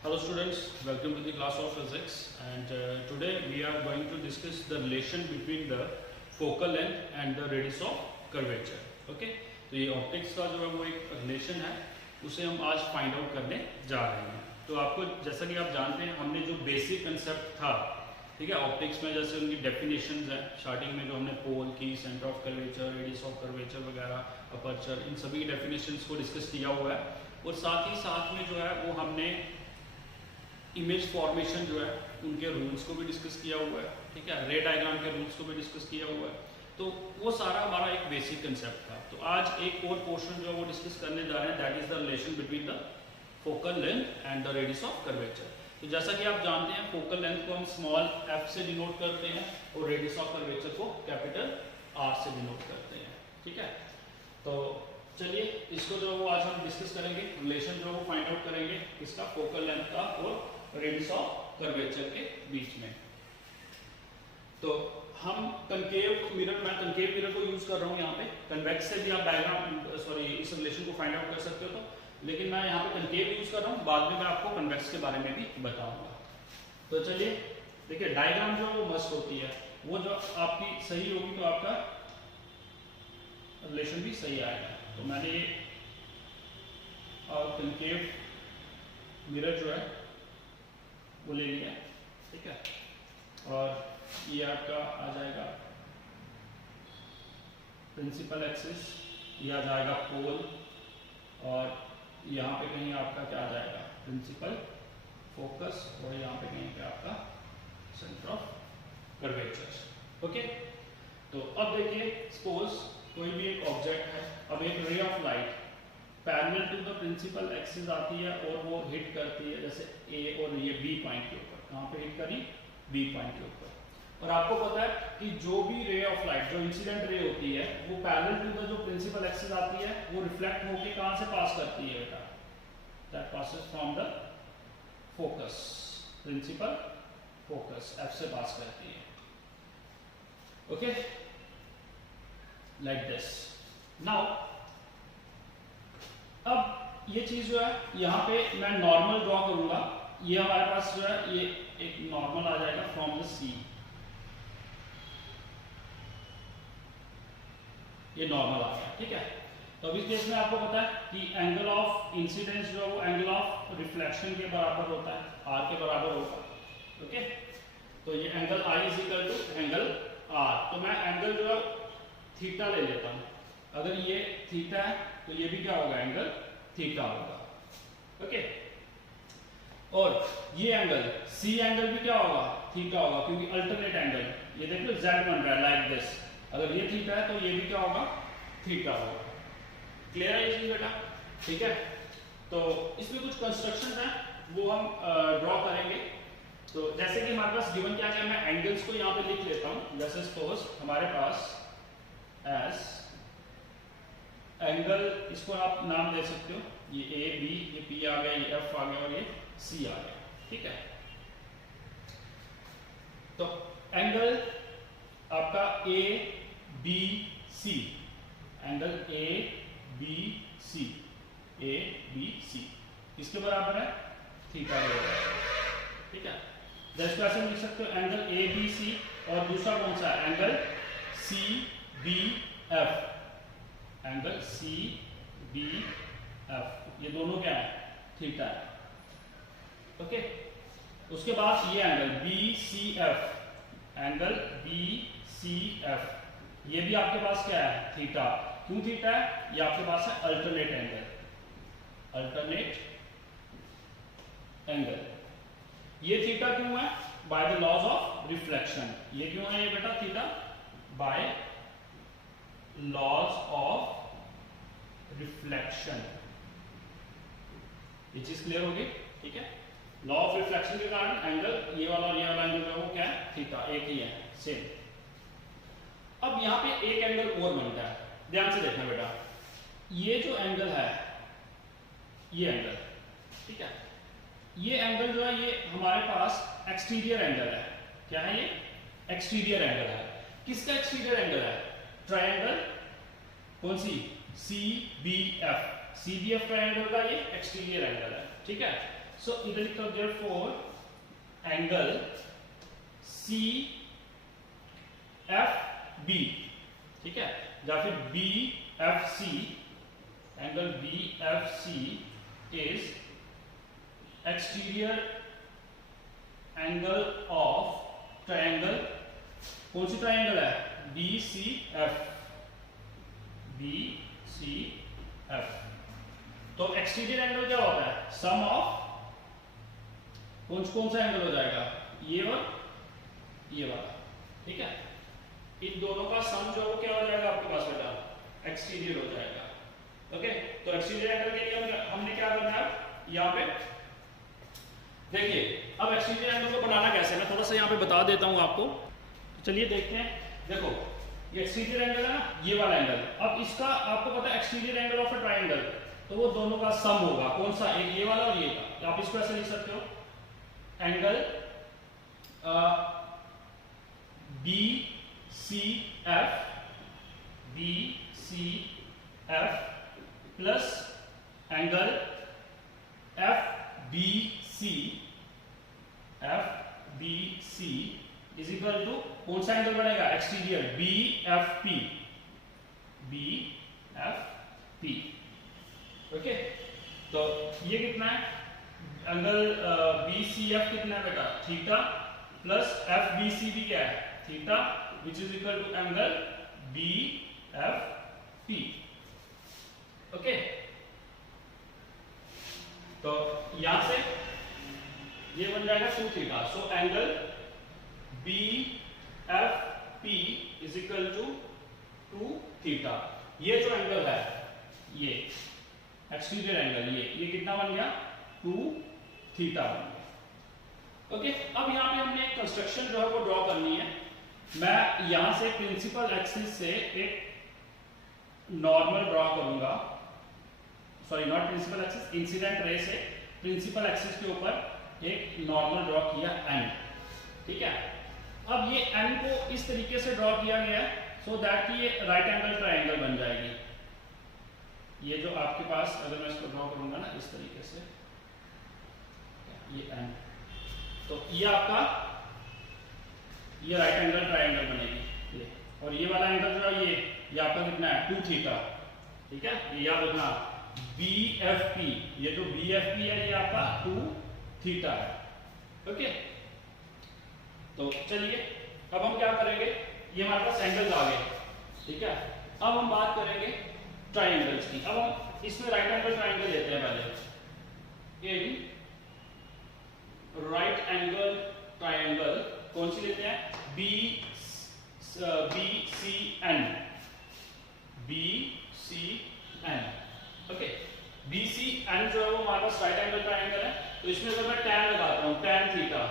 Hello students, welcome to the class of physics and today we are going to discuss the relation between the focal length and the radius of curvature. Okay, तो ये optics का जो है वो एक relation है, उसे हम आज फाइंड आउट करने जा रहे हैं। तो आपको जैसा कि आप जानते हैं हमने जो बेसिक कंसेप्ट था, ठीक है, ऑप्टिक्स में जैसे उनकी डेफिनेशंस हैं, स्टार्टिंग में जो हमने पोल की, centre of curvature, radius of curvature वगैरह, अपर्चर, इन सभी डेफिनेशंस को डिस्कस किया हुआ है। और साथ ही साथ में जो है वो हमने इमेज फॉर्मेशन जो है उनके रूल्स को भी डिस्कस किया हुआ है, ठीक है, रे डायग्राम के रूल्स को भी डिस्कस किया हुआ है। तो वो सारा हमारा एक बेसिक कंसेप्ट था। तो आज एक और पोर्शन जो है वो डिस्कस करने जा रहे हैं, that is the relation between the focal length and the radius of curvature. तो जैसा कि आप जानते हैं फोकल लेंथ को हम स्मॉल f से डिनोट करते हैं और रेडियस ऑफ कर्वेचर को कैपिटल R से डिनोट करते हैं, ठीक है। तो चलिए इसको जो वो आज हम डिस्कस करेंगे, रिलेशन जो वो फाइंड आउट करेंगे इसका फोकल लेंथ का और रेडियस ऑफ कर्वेचर के बीच में। तो हम कनकेव मिरर, मैं कनकेव मिरर को यूज कर रहा हूँ यहाँ पे, कन्वेक्स से भी आप डायग्राम इस रिलेशन को फाइंड आउट कर सकते हो, तो लेकिन मैं यहाँ पे कनकेव यूज कर रहा हूँ, बाद में मैं आपको कन्वेक्स के बारे में भी बताऊंगा। तो चलिए देखिए, डायग्राम जो वो मस्ट होती है, वो जो आपकी सही होगी तो आपका रिलेशन भी सही आएगा। तो मैंने ये कनकेव मिरर जो है वो ले लिया, ठीक है, और ये आपका आ जाएगा प्रिंसिपल एक्सिस, ये आ जाएगा पोल, और यहाँ पे कहीं आपका क्या आ जाएगा प्रिंसिपल फोकस, और यहाँ पे कहीं पे आपका सेंटर ऑफ कर्वेचर। ओके, तो अब देखिए सपोज कोई भी एक ऑब्जेक्ट है, अब एक ray of light parallel to the principal axis आती है और वो हिट करती है जैसे ए और ये बी पॉइंट के ऊपर, कहाँ पे हिट करी, बी पॉइंट के ऊपर। और आपको पता है कि जो भी रे ऑफ लाइट, जो इंसिडेंट रे होती है, वो पैरेलल टू द जो प्रिंसिपल एक्सिस आती है वो रिफ्लेक्ट होके कहाँ से पास करती है बेटा, that passes from the focus, principal focus F से पास करती है। Okay, like this. नाउ अब ये चीज जो है यहाँ पे मैं नॉर्मल ड्रॉ करूंगा, ये हमारे पास जो है ये एक नॉर्मल आ जाएगा फ्रॉम द सी, ये नॉर्मल आ गया, ठीक है। तो अभी इस केस में आपको पता है कि एंगल ऑफ इंसिडेंस जो है वो एंगल ऑफ रिफ्लेक्शन के बराबर होता है, आर के बराबर होगा। ओके, तो ये angle I is equal to angle R, तो मैं एंगल जो है थीटा ले लेता हूं। अगर ये थीटा है तो ये भी क्या होगा, एंगल थीटा होगा। ओके, और ये एंगल सी एंगल भी क्या होगा, थीटा होगा, क्योंकि अल्टरनेट एंगल, ये देख लो z बन रहा है लाइक दिस, अगर ये थीटा है तो ये भी क्या होगा, थीटा होगा। क्लियर है ये चीज बेटा, ठीक है। तो इसमें कुछ कंस्ट्रक्शन है वो हम ड्रॉ करेंगे। तो जैसे कि हमारे पास गिवन क्या है, मैं एंगल्स को यहाँ पे लिख लेता हूँ। जैसे सपोज हमारे पास एस एंगल, इसको आप नाम दे सकते हो, ये ए बी, ये पी आ गया, ये एफ आ गया और ये सी आ गया, ठीक है। तो एंगल आपका A B C, angle A B C, A B C किसके बराबर है, थीटा के बराबर, ठीक है। जैसे ऐसे लिख सकते हो एंगल ए बी सी, और दूसरा कौन सा है, angle C B F, angle C B F, ये दोनों क्या है, थीटा है। ओके, उसके बाद ये angle B C F, angle B C F, ये भी आपके पास क्या है, थीटा। क्यों थीटा है, ये आपके पास है अल्टरनेट एंगल, अल्टरनेट एंगल। ये थीटा क्यों है, by the laws of reflection. ये क्यों है ये बेटा theta, by laws of reflection. ये चीज क्लियर होगी, ठीक है। लॉ ऑफ रिफ्लेक्शन के कारण एंगल ये वाला और ये वाला एंगल जो है वो क्या है, थीटा, एक ही है, सेम। अब यहाँ पे एक एंगल और बनता है, ध्यान से देखना बेटा, ये जो एंगल है, ये एंगल, ठीक है, ये एंगल जो है ये हमारे पास एक्सटीरियर एंगल है। क्या है ये, एक्सटीरियर एंगल है। किसका एक्सटीरियर एंगल है, ट्रायंगल, कौन सी, C B F, C B F triangle का ये एक्सटीरियर एंगल है, ठीक है। सो इधर लिखा therefore angle C F B, ठीक है, या फिर B F C, angle B F C is exterior angle of triangle, कौन सी ट्रायंगल है, B C F, B C F. तो एक्सटीरियर एंगल क्या होता है, सम ऑफ कौन सा एंगल हो जाएगा, ये और ये वाला, ठीक है, इन दोनों का सम जो है वो क्या हो जाएगा आपके पास बेटा, एक्सटीरियर हो जाएगा। ओके, तो एक्सटीरियर एंगल के लिए हमने क्या करना है, यहाँ पे देखिए, अब एक्सटीरियर एंगल को बनाना कैसे है, मैं थोड़ा सा यहाँ पे बता देता हूँ आपको। चलिए देखते हैं, देखो ये एक्सटीरियर एंगल है ना, ये वाला एंगल, अब इसका आपको पता है exterior angle of a triangle, तो वो दोनों का सम होगा, कौन सा, एक ये वाला और ये का, आप इसको ऐसे लिख सकते हो, angle B C F, B C F plus angle F B C, F B C is equal to कौन सा एंगल बनेगा, exterior B F P, B F P. Okay, तो ये कितना है, एंगल बी सी एफ कितना है बेटा, theta, plus F B C भी क्या है, theta, which is equal to angle B F P. Okay, तो यहां से ये बन जाएगा 2 theta, so angle B F P is equal to 2 theta. ये जो एंगल है, ये एक्सटीरियर एंगल, ये कितना बन गया, 2 थीटा बन गया। ओके, अब यहाँ पे हमने एक कंस्ट्रक्शन जो है वो ड्रॉ करनी है। मैं यहां से प्रिंसिपल एक्सिस से एक नॉर्मल ड्रॉ करूंगा, sorry not principal axis, incident ray से प्रिंसिपल एक्सिस के ऊपर एक नॉर्मल ड्रॉ किया एन, ठीक है। अब ये एन को इस तरीके से ड्रॉ किया गया है सो दैट कि ये राइट एंगल ट्रायंगल बन जाएगी। ये जो आपके पास, अगर मैं इसको ड्रॉ करूंगा ना इस तरीके से, ये एन, तो ये आपका ये राइट एंगल ट्रायंगल बनेगी ये, और ये वाला एंगल जो है ये आपका कितना है, 2 थीटा, ठीक है, ये याद रखना, बी एफ पी, ये जो बी एफ पी है ये आपका 2 थीटा है। ओके, तो चलिए अब हम क्या करेंगे, ये हमारे पास एंगल्स आ गए, ठीक है। अब हम बात करेंगे ट्रायंगल्स की। अब हम इसमें राइट एंगल ट्रायंगल लेते हैं पहले, इन राइट एंगल ट्रायंगल कौन सी लेते हैं, B C N, B C N. Okay, B C N जो है वो हमारे पास राइट एंगल ट्रायंगल है, तो इसमें अगर मैं tan लगाता हूं, tan थीटा,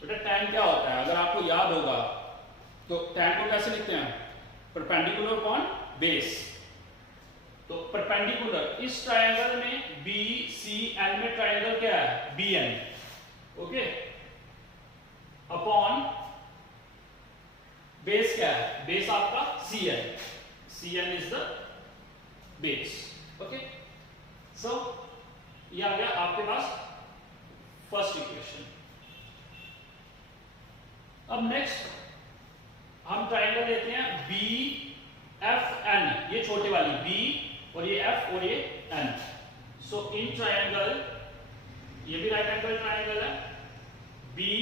बेटा tan क्या होता है, अगर आपको याद होगा तो tan को कैसे लिखते हैं, परपेंडिकुलर अपॉन बेस। तो परपेंडिकुलर इस ट्रायंगल में बी सी एन में ट्रायंगल क्या है, B N, okay, upon base क्या है, बेस आपका C N, C N is the base. Okay, so ये आ गया आपके पास फर्स्ट इक्वेशन। अब नेक्स्ट हम ट्रायंगल लेते हैं बी एफ एन, ये छोटे वाली बी और ये एफ और ये एन। सो इन ट्रायंगल, ये भी राइट एंगल ट्रायंगल है, बी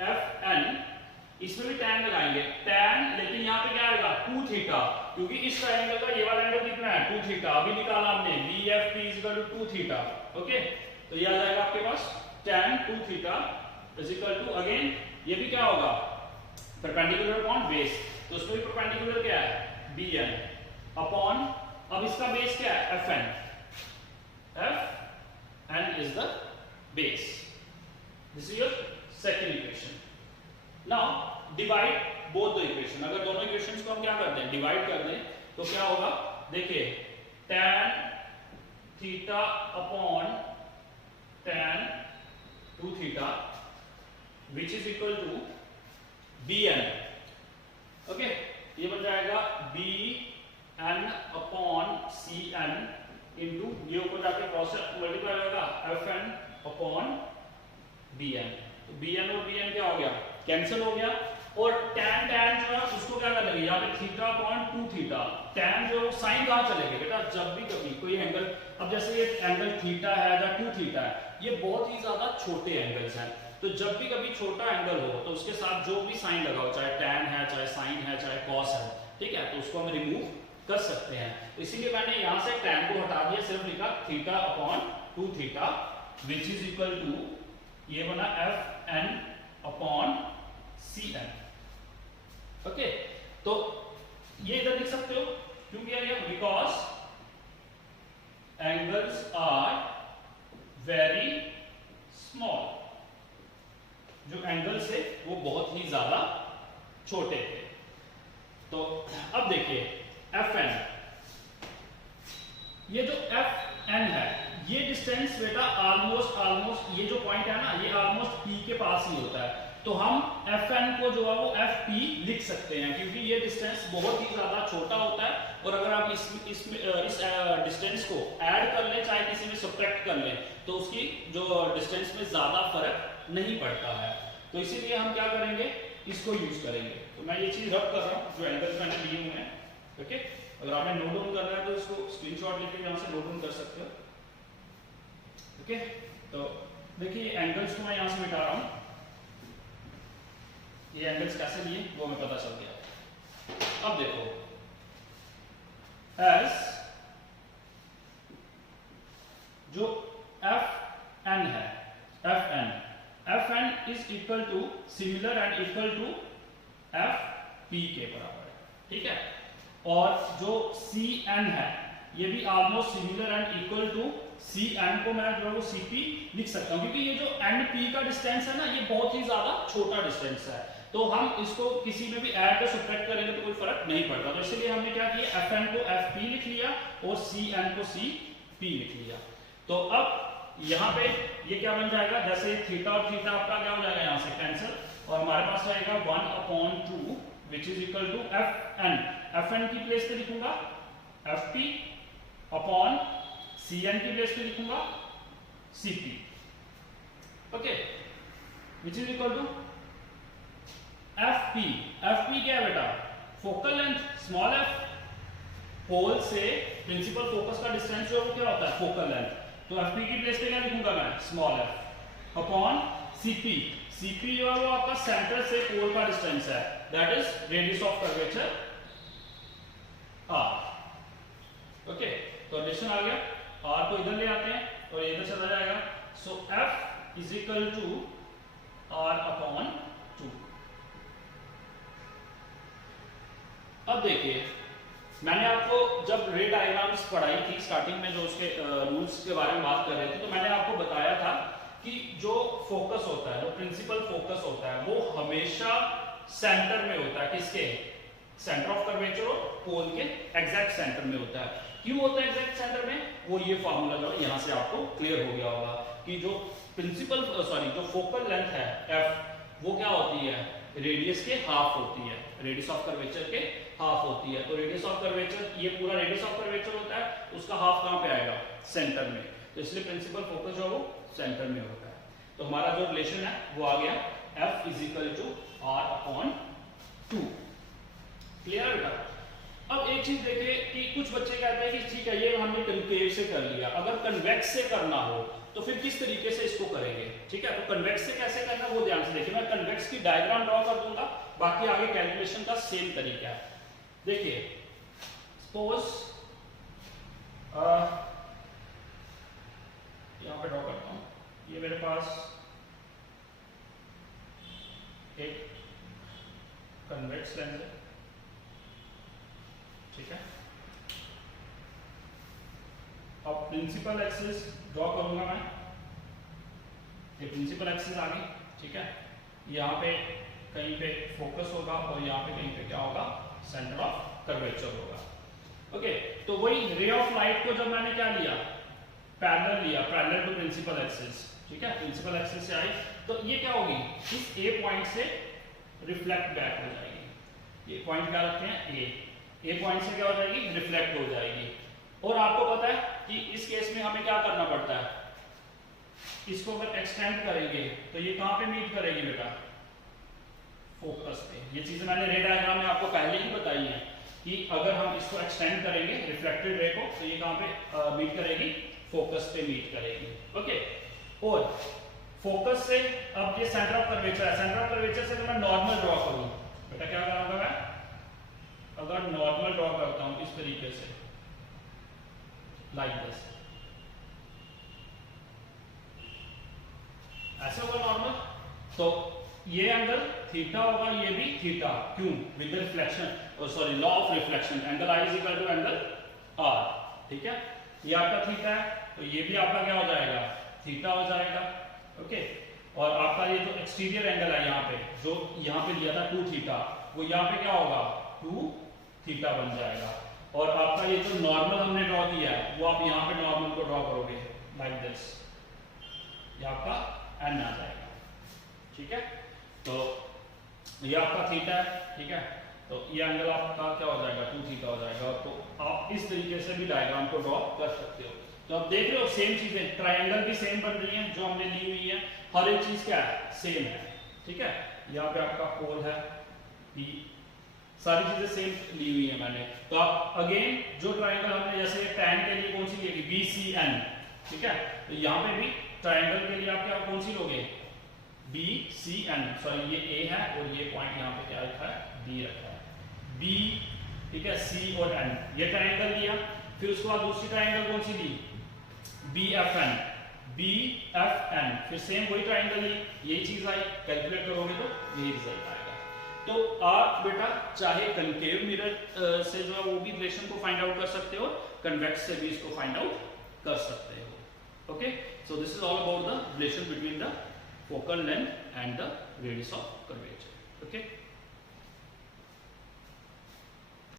एफ एन, इसमें भी tan लगाएंगे, tan, लेकिन यहाँ पे क्या आएगा 2 थीटा, क्योंकि इस ट्रायंगल का ये वाला एंगल कितना है, 2 थीटा, अभी निकाला हमने, B F P is equal to 2 theta. Okay, तो ये आ जाएगा आपके पास tan 2 theta is equal to, again ये भी क्या होगा, परपेंडिकुलर अपॉन बेस, तो उसमें भी परपेंडिकुलर क्या है, बी एन अपॉन, अब इसका बेस क्या है, F N, F N is the base. This is your second equation. Now divide both the equation, अगर दोनों इक्वेशंस को हम क्या करते हैं, डिवाइड कर दें, तो क्या होगा, देखिए tan theta upon tan 2 theta which is equal to B N. Okay, ये बन जाएगा B N upon C N into ये ऊपर जाके क्रॉस मल्टीप्लाई होगा F N upon B N. तो बी एन और बी एन क्या हो गया, कैंसिल हो गया। और tan tan जो है उसको क्या कर लेंगे, यहाँ पे थीटा अपॉन 2 थीटा। tan जो साइन कहाँ चलेंगे बेटा, जब भी कभी कोई एंगल, अब जैसे ये एंगल थीटा है या 2 थीटा है, ये बहुत ही ज्यादा छोटे एंगल्स हैं, तो जब भी कभी छोटा एंगल हो तो उसके साथ जो भी साइन लगा हो, चाहे tan है, चाहे साइन है, चाहे cos है, ठीक है, तो उसको हम रिमूव कर सकते हैं। तो इसीलिए मैंने यहाँ से tan को हटा दिया, सिर्फ लिखा theta upon 2 theta which is equal to ये बना F N upon C N. Okay, तो ये इधर लिख सकते हो, क्यों किया गया, because angles are very small, जो एंगल्स है वो बहुत ही ज्यादा छोटे थे। तो अब देखिए एफ एन, ये जो एफ एन है, ये डिस्टेंस बेटा ऑलमोस्ट ये जो पॉइंट है ना, ये ऑलमोस्ट पी के पास ही होता है, तो हम एफ एन को जो है वो एफ पी लिख सकते हैं, क्योंकि ये डिस्टेंस बहुत ही ज्यादा छोटा होता है। और अगर आप इस डिस्टेंस को ऐड कर लें, चाहे किसी में सब्ट्रैक्ट कर लें, तो उसकी जो डिस्टेंस में ज्यादा फर्क नहीं पड़ता है। तो इसीलिए हम क्या करेंगे, इसको यूज करेंगे। तो मैं ये चीज रब कर रहा हूँ, जो एंगल्स मैंने लिए हुए हैं। ओके, अगर आपने नोट डाउन करना है तो इसको स्क्रीनशॉट लेके यहाँ से नोट डाउन कर सकते हो। ओके, तो देखिए एंगल्स को मैं यहाँ से मिटा रहा हूँ, ये एंगल्स कैसे लिए वो हमें पता चल गया। अब देखो एस जो एफ एन है, F N is equal to similar and equal to F P के बराबर है, ठीक है। और जो सी एन है ये भी almost similar and equal to C N को मैं जो है वो सी पी लिख सकता हूँ, क्योंकि ये जो एन पी का डिस्टेंस है ना, ये बहुत ही ज्यादा छोटा डिस्टेंस है, तो हम इसको किसी में भी ऐड या सब्ट्रैक्ट करेंगे तो कोई फर्क नहीं पड़ता। तो इसलिए हमने क्या किया, एफ एन को एफ पी लिख लिया और सी एन को सी पी लिख लिया। तो अब यहाँ पे ये क्या बन जाएगा, जैसे थीटा और थीटा आपका क्या हो जाएगा यहाँ से कैंसिल, और हमारे पास रहेगा 1/2 which is equal to F N. F N की प्लेस पे लिखूंगा F P upon C N की प्लेस पे लिखूंगा C P. Okay, which is equal to F P. F P क्या है बेटा, focal length small F, pole से प्रिंसिपल फोकस का डिस्टेंस जो है वो क्या होता है, फोकल लेंथ। तो एफ पी की प्लेस पे क्या लिखूंगा मैं, small F upon C P. C P जो है वो आपका सेंटर से पोल का डिस्टेंस है, that is radius of curvature R. Okay, तो रिलेशन आ गया, आर को इधर ले आते हैं और इधर चला जाएगा। So F is equal to R upon 2। अब देखिए मैंने आपको जब रे डायग्राम्स पढ़ाई थी स्टार्टिंग में, जो उसके रूल्स के बारे में बात कर रहे थे, तो मैंने आपको बताया था कि जो फोकस होता है, जो प्रिंसिपल फोकस होता है, वो हमेशा सेंटर में होता है। किसके, सेंटर ऑफ कर्वेचर और पोल के एग्जैक्ट सेंटर में होता है। क्यों होता है एग्जैक्ट सेंटर में, वो ये फार्मूला जो है यहाँ से आपको क्लियर हो गया होगा कि जो प्रिंसिपल जो फोकल लेंथ है एफ, वो क्या होती है, रेडियस के हाफ होती है, रेडियस ऑफ कर्वेचर के हाफ होती है। तो रेडियस ऑफ कर्वेचर, ये पूरा रेडियस ऑफ कर्वेचर होता है, उसका हाफ कहाँ पे आएगा, सेंटर में। तो इसलिए प्रिंसिपल फोकस जो है वो सेंटर में होता है। तो हमारा जो रिलेशन है वो आ गया F is equal to R upon 2। Clear बेटा। अब एक चीज देखिए कि कुछ बच्चे कहते हैं कि ठीक है ये हमने कनकेव से कर लिया, अगर कन्वेक्स से करना हो तो फिर किस तरीके से इसको करेंगे, ठीक है। तो कन्वेक्स से कैसे करना वो ध्यान से देखिए, मैं कन्वेक्स की डायग्राम ड्रॉ कर दूंगा, बाकी आगे कैलकुलेशन का सेम तरीका है। देखिए सपोज यहां पे ड्रॉ करता हूं, ये मेरे पास एक कन्वेक्स लेंस है, ठीक है। अब प्रिंसिपल एक्सिस ड्रॉ करूंगा मैं, ये प्रिंसिपल एक्सिस आ गई, ठीक है। यहाँ पे कहीं पे फोकस होगा और यहाँ पे कहीं पे क्या होगा, सेंटर ऑफ कर्वेचर होगा। ओके, तो वही रे ऑफ लाइट को जब मैंने क्या लिया, पैरेलल लिया, पैरेलल टू प्रिंसिपल एक्सिस, ठीक है। प्रिंसिपल एक्सिस से आई तो ये क्या होगी, इस ए पॉइंट से रिफ्लेक्ट बैक हो जाएगी। ये पॉइंट क्या रखते हैं, ए पॉइंट से क्या हो जाएगी, रिफ्लेक्ट हो जाएगी। और आपको पता है कि इस केस में हमें क्या करना पड़ता है, इसको अगर एक्सटेंड करेंगे तो ये कहां पे मीट करेगी बेटा, फोकस पे। ये चीजें मैंने रे डायग्राम में आपको पहले ही बताई है कि अगर हम इसको एक्सटेंड करेंगे रिफ्लेक्टेड रे को, तो ये कहां पे मीट करेगी, फोकस पे मीट करेगी। ओके, और फोकस से अब ये सेंटर ऑफ कर्वेचर है, सेंटर ऑफ कर्वेचर से तो मैं नॉर्मल ड्रॉ करूं बेटा, क्या करूंगा मैं, अगर नॉर्मल ड्रॉ करता हूं इस तरीके से, लाइक दिस, ऐसे होगा नॉर्मल, तो ये एंगल थीटा होगा, ये भी थीटा, क्यों, with the reflection, sorry law of reflection, angle I is equal to angle r, ठीक है। ये आपका थीटा है, तो ये भी आपका क्या हो जाएगा, थीटा हो जाएगा। ओके, और आपका ये जो एक्सटीरियर एंगल है यहाँ पे, जो यहाँ पे लिया था 2 थीटा, वो यहाँ पे क्या होगा, 2 थीटा बन जाएगा। और आपका ये जो नॉर्मल हमने ड्रॉ किया है, वो आप यहाँ पे नॉर्मल को ड्रॉ करोगे लाइक दिस, ये आपका एन आ जाएगा, ठीक है। तो ये आपका थीटा है, ठीक है, तो ये एंगल आपका क्या हो जाएगा, 2 थीटा हो जाएगा। तो आप इस तरीके से भी डायग्राम को ड्रॉ कर सकते हो। तो आप देख रहे हो सेम चीजें, ट्रायंगल भी सेम बन रही है जो हमने ली हुई है, हर एक चीज क्या है, सेम है, ठीक है। यहाँ पे आपका पोल है, ये सारी चीजें सेम ली हुई है मैंने। तो आप अगेन जो ट्रायंगल हमने, जैसे टैन के लिए कौन सी लेगी, BCN, ठीक है, तो यहाँ पे भी ट्रायंगल के लिए आप क्या कौन सी लोगे, BCN, सॉरी ये A है और ये पॉइंट यहाँ पे क्या रखा है, B रखा है, B, ठीक है, C और N, ये ट्रायंगल दिया। फिर उसके बाद दूसरी ट्रायंगल कौन सी दी, BFN, BFN, फिर सेम वही ट्रायंगल ली, यही चीज आई, कैलकुलेट करोगे तो यही रिजल्ट आएगा। तो आप बेटा चाहे कनकेव मिरर से जो है वो भी रिलेशन को फाइंड आउट कर सकते हो, कन्वेक्स से भी इसको फाइंड आउट कर सकते हो। Okay, so this is all about the relation between the focal length and the radius of curvature. Okay.